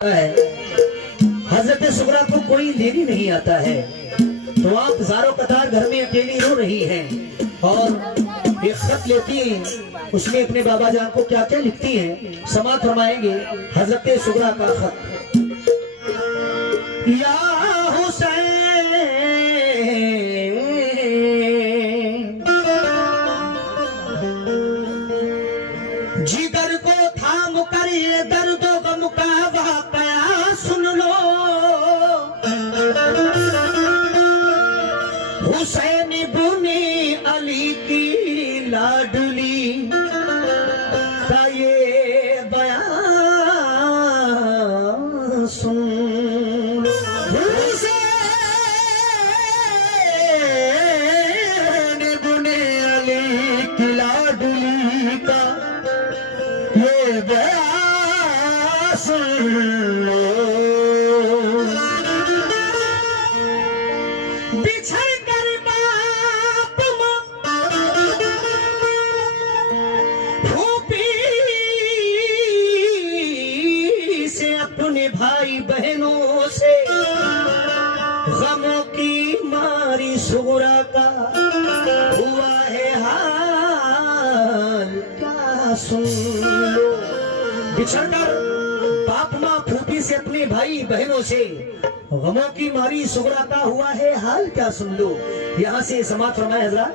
है हजरत सुगरा को कोई लेने नहीं आता है, तो आप जारो कतार घर में अकेली रो रही हैं और एक खत लेती हैं। उसमें अपने बाबा जान को क्या क्या लिखती हैं, समाप्त फरमाएंगे हजरत सुगरा का खत। या हुसैन जिगर को थाम कर ये दर्दो गम का वाकया सुन लो। हुसैन बुने अली की लाडली का ये बयान सुन लो। हुसैन बुने अली की लाडली का ये बयान सुन लो। बिछड़ कर बाप फूफी से अपने भाई बहनों से गमों की मारी सुगरा का हुआ है हाल क्या सुन लो। बिछड़कर बाप माँ फूफी से अपने भाई बहनों से गमों की मारी सुगरा का हुआ है हाल क्या सुन लो। यहाँ से समाप्त फरमाए हजरत।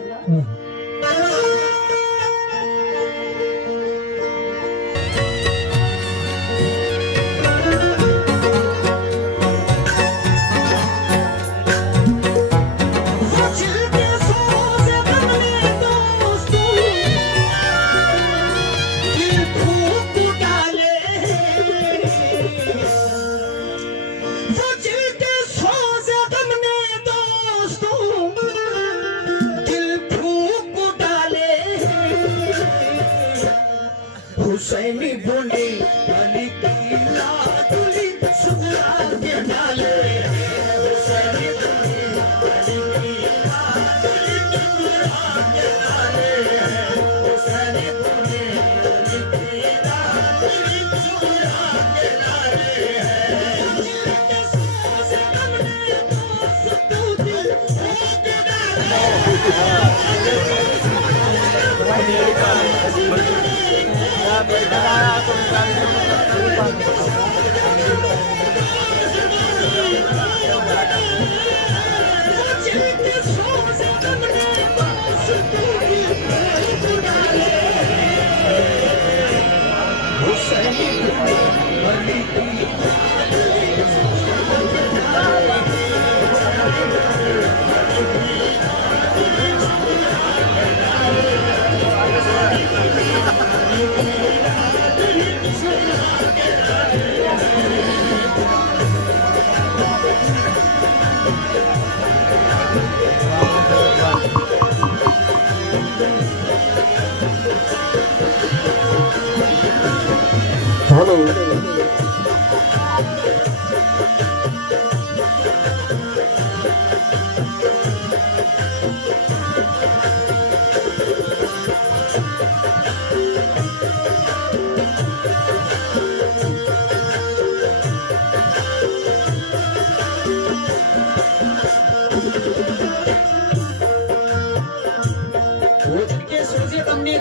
हुसैन बोले अली की लाडली सुगरा के नाले। हुसैन बोले अली की लाडली सुगरा के नाले। हुसैन बोले अली की लाडली सुगरा के नाले।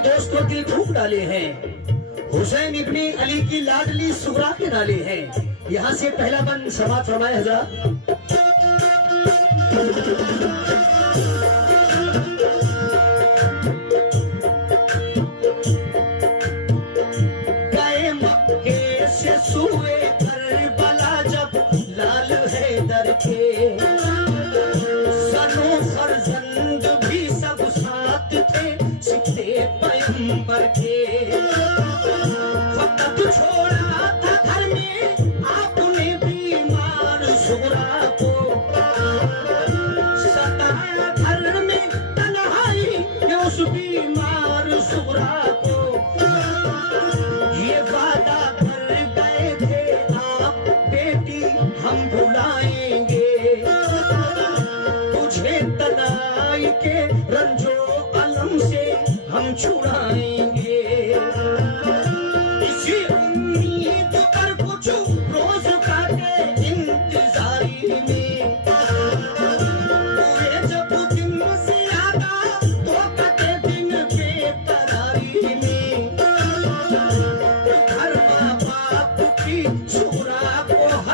दोस्त को दिल ठूक डाले हैं। हुसैन इब्ने अली की लाडली सुगरा के नाले हैं। यहाँ से पहला बंद समाप्त फरमाए हजरत। पैगंबर के वक्त छोड़ा था घर में आपने बीमार सुगरा को। सताया घर में तन्हाई उस बीमार सुगरा को। ये वादा कर गए थे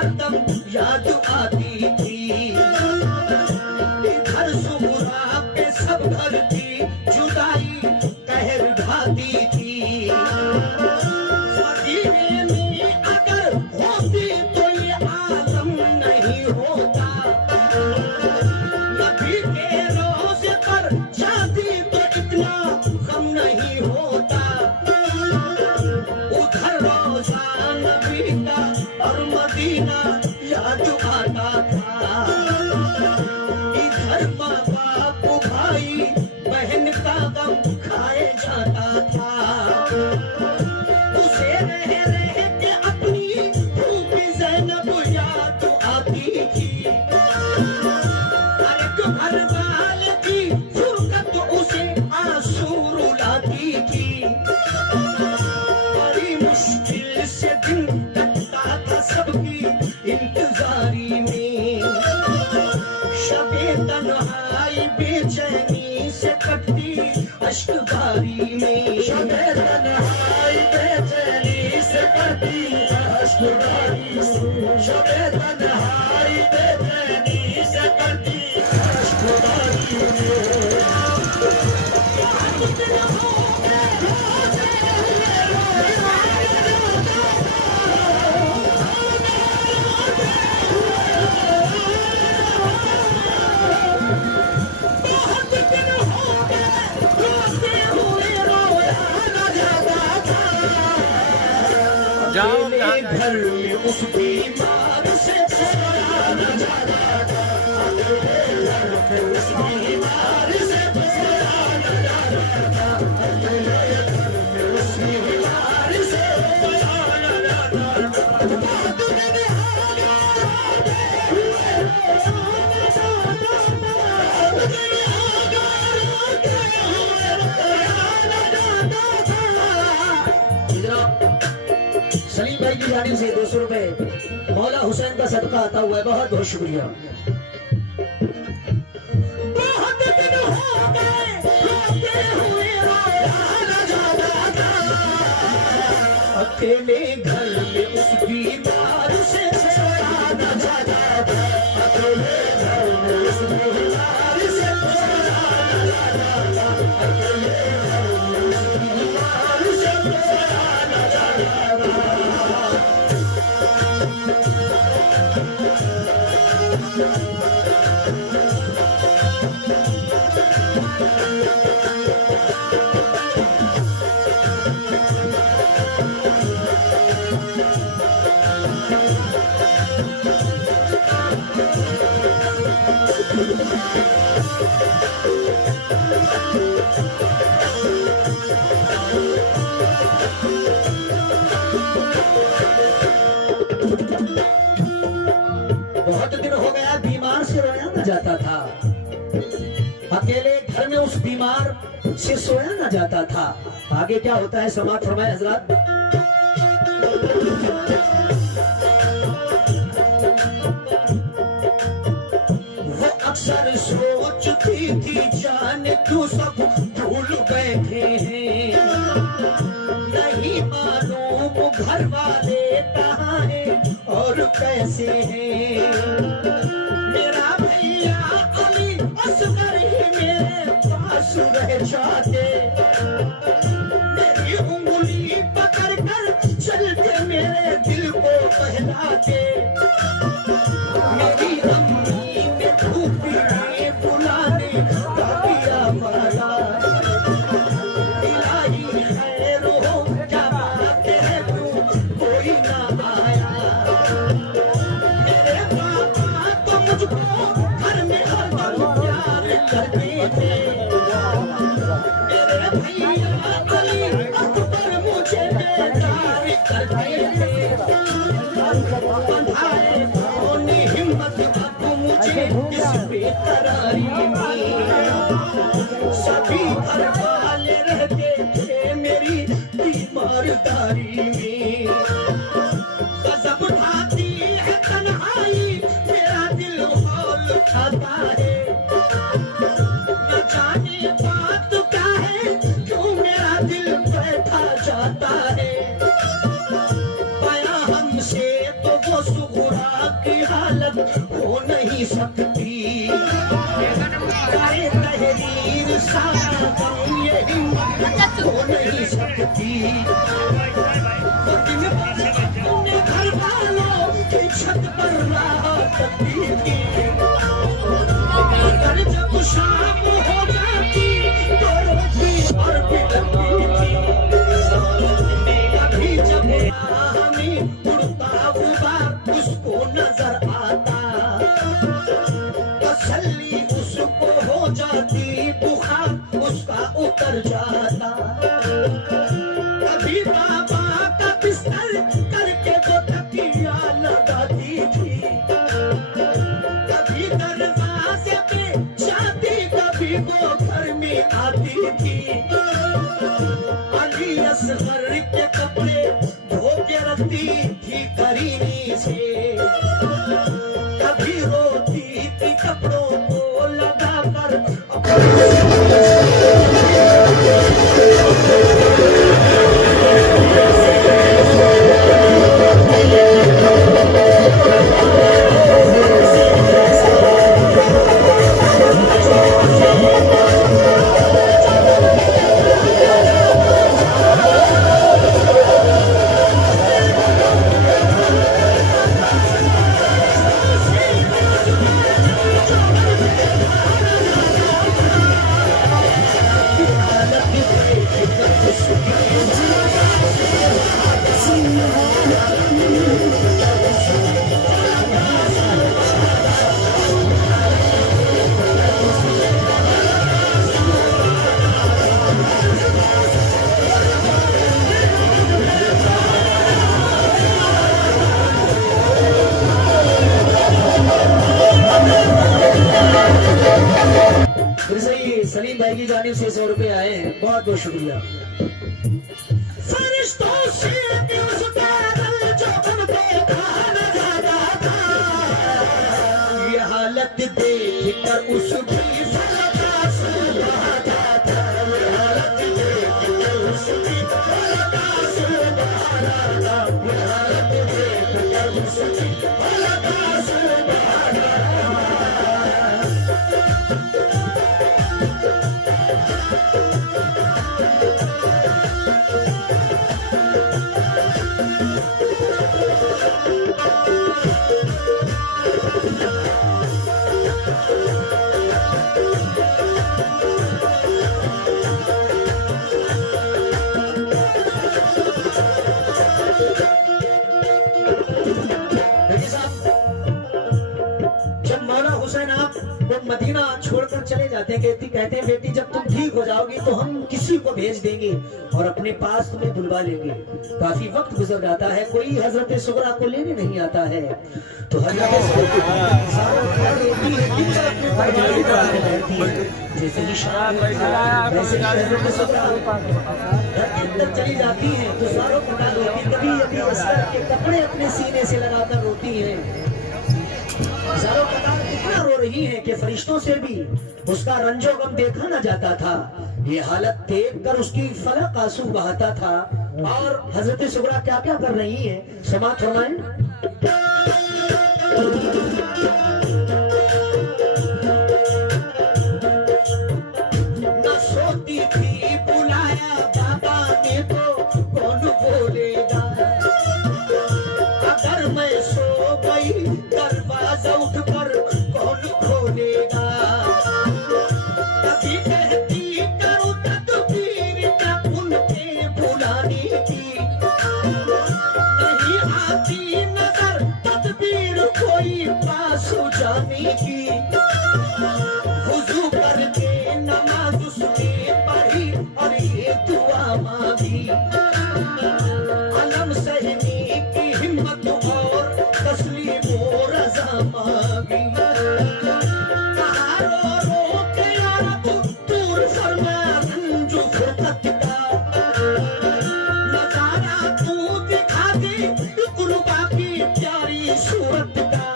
हरदम याद आती थी। इधर सुगरा पे सब घर की जुदाई कहर ढाती थी। मदीने में अगर होती तो ये आलम नहीं होता। नबी के रोज़े पर जाती तो इतना गम नहीं होता। उधर रोज़ा नबी का और मदीना याद आता था। इधर माँ बाप भाई बहन का गम खाए जाता था। उसे रह रह के अपनी रूपी ज़ैनब याद आती थी। हर एक घर वाले की फुर्सत उसे आंसू रुलाती थी। बड़ी मुश्किल से दिन कटता था सबकी इंतजारी में। शबे तन्हाई बेचैनी से कटती अश्कबारी में। शबे तन्हाई बेचैनी से कटती अश्कबारी में। शबे तन्हाई बेचैनी से कटती अश्कबारी में। अकेले घर में उस बीमार से सोया न जाता था। अकेले घर में उस बीमार से सोया न जाता था। अकेले घर में उस बीमार से सोया न जाता सलीम भाई की जानिब से 200 रुपए मौला हुसैन का सदका आता हुआ है। बहुत बहुत शुक्रिया। बहुत दिन हो गए रोते हुए रोया न जाता था। अकेले घर में उस बीमार से सोया न जाता था। अकेले घर में उस बीमार से सोया न जाता था। अकेले घर में उस बीमार से सोया न जाता था। बहुत दिन हो गया बीमार से रोया न जाता था। अकेले घर में उस बीमार से सोया न जाता था। आगे क्या होता है समाप्त फरमाए हजरात। वो अक्सर सोचती थी जाने क्यों सब भूल बैठे हैं। नहीं मालूम घर वाले कहाँ हैं और कैसे हैं। मेरा भैया अली असगर ही मेरे पास रह जाते। मेरी उंगली पकड़ कर चलते मेरे दिल को बहलाते। मेरी अम्मी ने धूप में बुलाने का दिया वाला। इलाही खैर हो क्या बात है तू कोई ना आया। मेरे पापा तो मुझको घर में हरदम प्यार करते थे। मेरे भैया अली अकबर मुझे बेदार करते थे। बंधाए पाँव ने हिम्मत अब मुझे इस बेकरारी में। सभी घर वाले रहते थे मेरी बीमारदारी में। गजब उठाती है तन्हाई मेरा दिल हौल खाता है। न जाने बात क्या है क्यों मेरा दिल बैठा जाता है। पाया हमसे तो वो सुगरा हो नहीं सकती। वो दिन अपने घर वालों की छत पर रात कटती थी। अगर जब शाम हो जाती तो रोती और पिटती थी। कभी जब हमें उड़ता हुआ उसको नजर आता, तसल्ली उसको हो जाती, बुखार उसका उतर जाता। कभी बाबा का बिस्तर करके वो तकिया लगाती थी। कभी दरवाजे पे जाती, कभी वो घर में आती थी। अली असगर के कपड़े धो के रखती थी करीनी से। कभी रोती थी कपड़ों को लगाकर। सलीम भाई की जानिब से 100 रुपए आए हैं, बहुत बहुत शुक्रिया। फरिश्तों से भी उस पैदल जो उनको खाना जाता था, ये हालत देख कर उस भी फलका सुबहाता था। ये हालत देख कर उस भी फलका सुबहाता था। ये हालत देख कर उस भी फलका सुबहाता था। मदीना छोड़कर चले जाते हैं, कहते हैं बेटी जब तुम ठीक हो जाओगी तो हम किसी को भेज देंगे और अपने पास तुम्हें बुलवा लेंगे। काफी वक्त गुजर जाता है, कोई हजरत सुगरा को लेने नहीं आता है। तो हजरत जैसे ही शाम वैसे हजरत सुगरा अंदर चली जाती है तो सारों को कभी अभी असगर के कपड़े अपने सीने से लगाकर रोती है। हजारों कतार इतना रो रही है कि फरिश्तों से भी उसका रंजो गम देखा न जाता था। ये हालत देख कर उसकी फलक आंसू बहाता था। और हजरत सुगरा क्या क्या कर रही है, समाअत फरमाएं। न सोती थी, बुलाया बाबा ने तो कौन बोलेगा। अगर मैं सो गई दरवाजा उठ कर कौन खोलेगा। कभी कहती करो तदबीर क्या उनके बुलाने की, नहीं आती नजर तदबीर कोई पास जाने की। वुजू करके नमाज उसने पढ़ी और ये दुआ मांगी। अलम सहने की हिम्मत और तस्लीम और रज़ा मांगी। कहा रो रो के या रब दूर फरमा रंजो फुरकत का। नजारा तू दिखा दे कुर्बा की प्यारी सूरत का।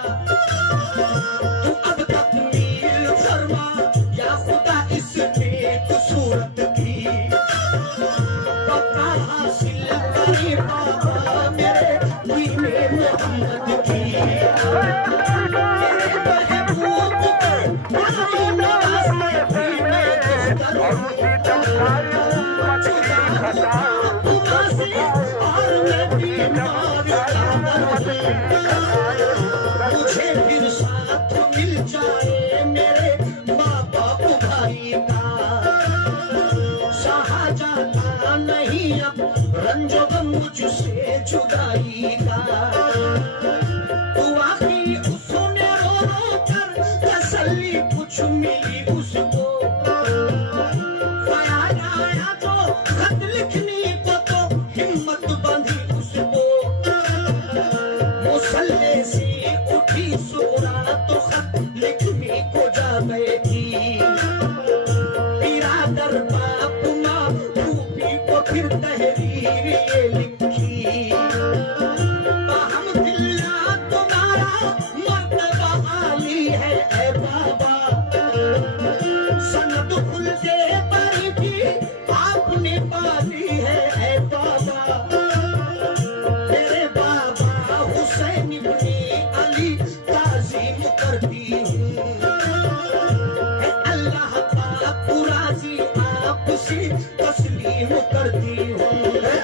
तू अब बख्श मिली उसको, ख्याल आया तो खत लिखने को तो हिम्मत बंधी उसको, मुसल्ले से उठी सुगरा तो खत लिखने को जा बैठी, बिरादर बाप माँ रूपी को फिर तहरीर ये लिखी, अल्हम्दुलिल्लाह तुम्हारा मर्तबा आली है ऐ बाबा, सनद खुलदे पर भी आपने पाली है ऐ बाबा, मेरे बाबा हुसैन इब्ने अली ताज़ीम करती हूँ, अल्लाह पाक राज़ी आपसे तस्लीम करती हूँ,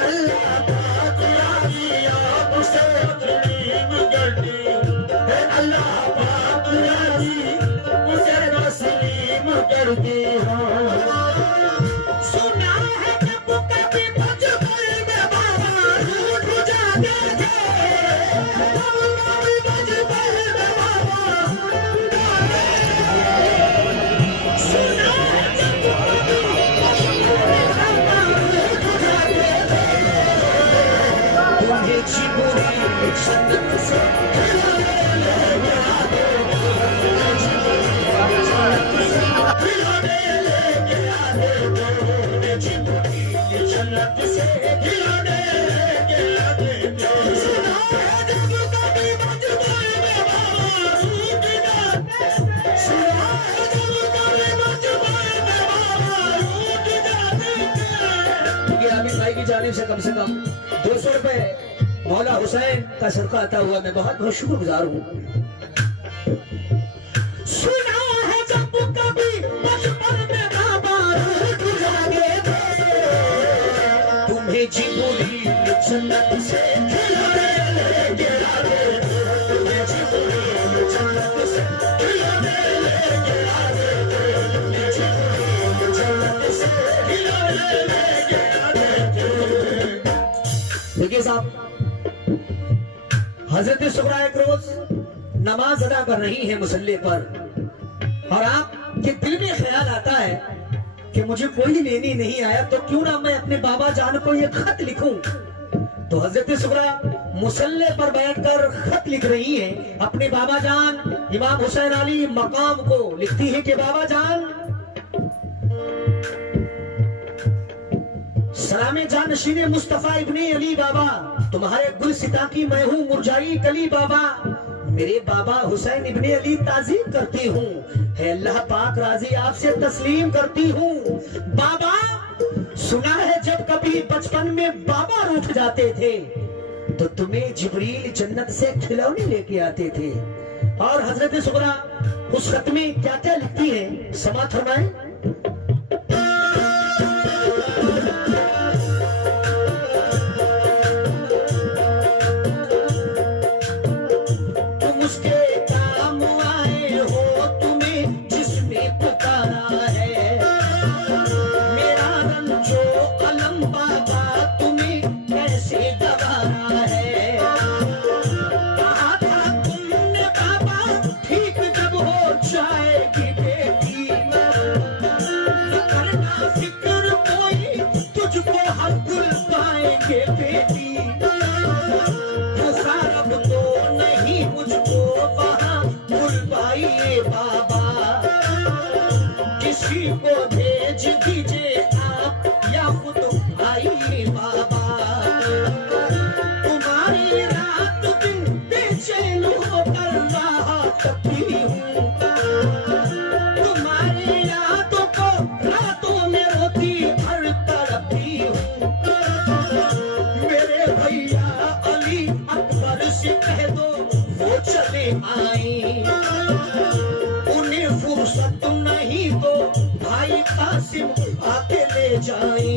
अल्लाह पाक राज़ी आपसे तस्लीम करती हूँ, अल्लाह पाक राज़ी मुझे तस्लीम करती हूँ। सुना है जब कभी बचपन में बाबा रूठ जाते थे, कभी बचपन में बाबा सुना है जब कभी तुम्हें जिब्रील जन्नत से खिलौने लेके आते थे, जिब्रील जन्नत से खिलौने लेके आते थे, सुना है जब कभी बचपन में बाबा रूठ जाते थे, सुना है जब कभी बचपन में बाबा रूठ जाते थे। ये आमिर भाई की जानिब से कम 200 रुपए मौला हुसैन का सदका आता हुआ मैं बहुत बहुत शुक्रगुजार हूँ। सुना है जब कभी बचपन में बाबा रूठ जाते थे, तुम्हें जिब्रील जन्नत से खिलौने लेके आते थे, तुम्हें जिब्रील जन्नत से खिलौने लेके आते थे, तुम्हें जिब्रील जन्नत से खिलौने लेके आते थे। देखिए साहब, हजरत सुगरा एक रोज नमाज अदा कर रही है मुसल्ले पर, और आपके दिल में ख्याल आता है कि मुझे कोई लेने नहीं आया तो क्यों ना मैं अपने बाबा जान को ये खत लिखूं। तो हजरत सुगरा मुसल्ले पर बैठकर खत लिख रही है अपने बाबा जान इमाम हुसैन अली मकाम को, लिखती है कि बाबा जान सलामे जानशीन मुस्तफा इब्ने अली बाबा, तुम्हारे गुलसिता की मैं हूँ मुरझाई कली बाबा, मेरे बाबा हुसैन इब्ने अली ताज़ीम करती हूँ, है अल्लाह पाक राजी आपसे तस्लीम करती हूँ। बाबा सुना है जब कभी बचपन में बाबा रूठ जाते थे तो तुम्हें जिब्रील जन्नत से खिलौने लेके आते थे। और हजरत सुगरा उस खत में क्या क्या लिखती है समाअत फरमाएं। को भेज दीजिए आप या खुद आइए बाबा, तुम्हारी रात दिन बेचैन होकर रहा करती हूँ, तुम्हारी यादों को रातों में रोती हर तड़पती हूँ। मेरे भैया अली अकबर से कह दो वो चले आई, उन्हें फुर्सत नहीं तो भाई कासिम आके ले जाए।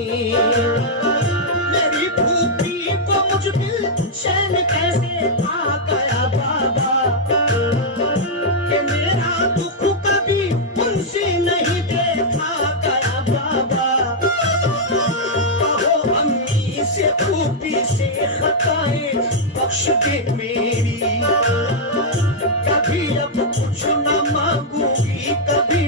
मेरी भूखी को मुझ दिल चैन कैसे आ गया बाबा, कि मेरा दुख कभी उनसे नहीं देखा गया बाबा। कहो अम्मी से भूखी से खताएं बख्श दे मेरी, कभी अब कुछ न मांगूंगी कभी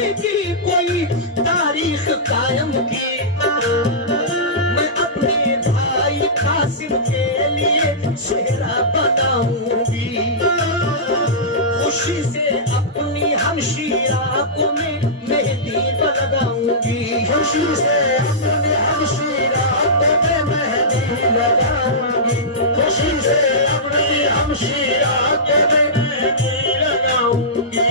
खुशी की कोई तारीख कायम की। मैं अपने भाई कासिम के लिए सेहरा बनाऊंगी, खुशी से अपनी हमशीरा को मैं मेहंदी लगाऊंगी, खुशी से अपनी हमशीरा को मैं मेहंदी लगाऊंगी, खुशी से अपनी हमशीरा को मैं मेहंदी लगाऊंगी।